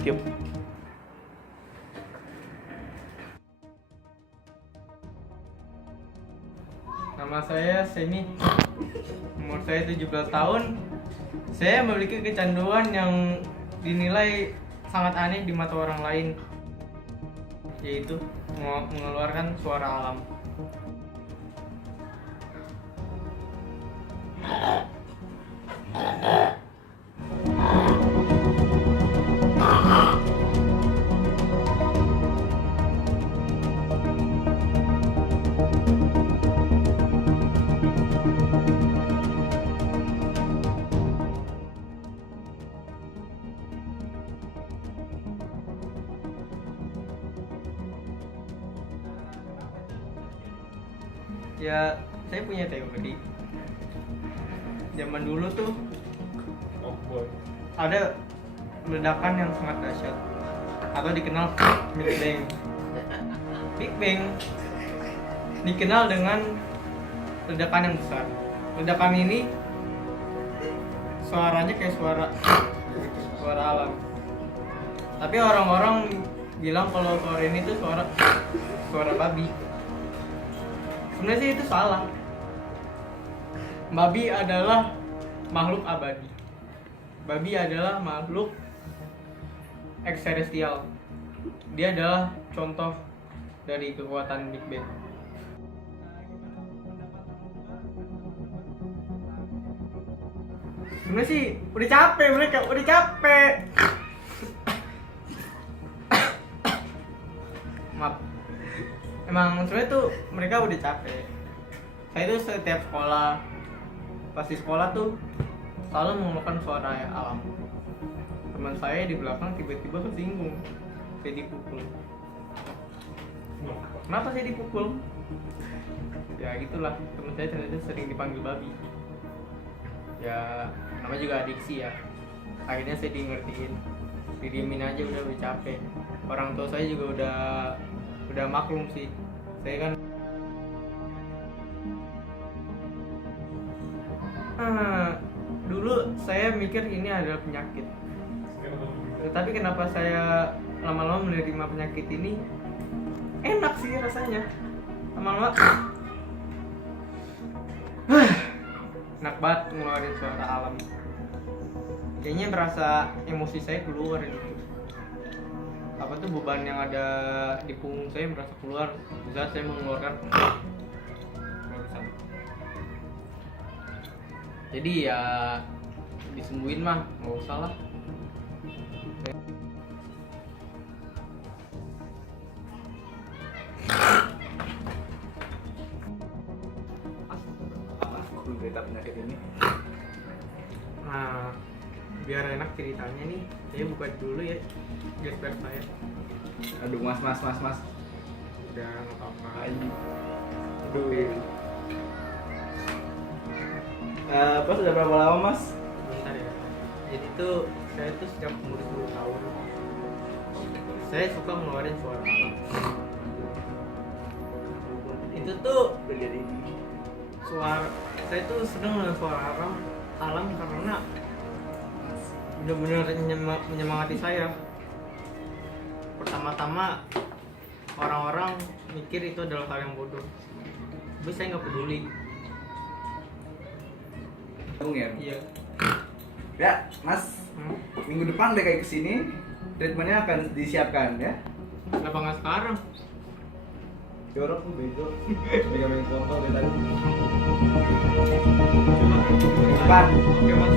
Yuk. Nama saya Semi. Umur saya 17 tahun. Saya memiliki kecanduan yang dinilai sangat aneh di mata orang lain, yaitu mengeluarkan suara alam. Ya, saya punya teori. Zaman dulu tuh ada ledakan yang sangat dahsyat atau dikenal Big Bang. Big Bang dikenal dengan ledakan yang besar. Ledakan ini suaranya kayak suara alam. Tapi orang-orang bilang kalau suara ini tuh suara babi. Sebenarnya sih itu salah. Babi adalah makhluk abadi. Babi adalah makhluk ekselestial. Dia adalah contoh dari kekuatan Big Bang. Sebenarnya sih udah capek mereka, udah capek. Maaf. Emang sebenarnya tuh mereka udah capek. Saya tuh setiap sekolah, pasti sekolah tuh selalu mengeluarkan suara alam. Teman saya di belakang tiba-tiba kesinggung, saya dipukul. Kenapa saya dipukul? Ya gitulah, teman saya ternyata sering dipanggil babi. Ya namanya juga adiksi ya. Akhirnya saya ngertiin, didiemin aja udah capek. Orang tua saya juga udah maklum sih. Saya kan dulu saya mikir ini adalah penyakit. Tapi kenapa saya lama-lama menerima penyakit ini? Enak sih rasanya. Lama-lama enak banget ngeluarin suara alam. Kayaknya berasa emosi saya keluar gitu. Apa tuh beban yang ada di punggung saya merasa keluar saat saya mengeluarkan barusan. Jadi ya disembuhin mah nggak usah lah. Apa berita penyakit ini? Nah, biar enak ceritanya nih, saya buka dulu ya gesper saya. Aduh mas. Udah nggak apa-apa. Aduh. Pas udah berapa lama mas? Bentar ya. Jadi tuh saya tuh sejak umur 10 tahun saya suka ngeluarin suara alam. Itu tuh suara saya tuh seneng dengan suara alam karena benar-benar menyemangati saya. Pertama-tama orang-orang mikir itu adalah hal yang bodoh, tapi saya nggak peduli. Ya? Iya. Ya mas, minggu depan udah kayak kesini, treatmentnya akan disiapkan ya. Kenapa nggak sekarang? Jorok tuh bego, megang kontol dari tadi. Coba. Depan. Oke mas.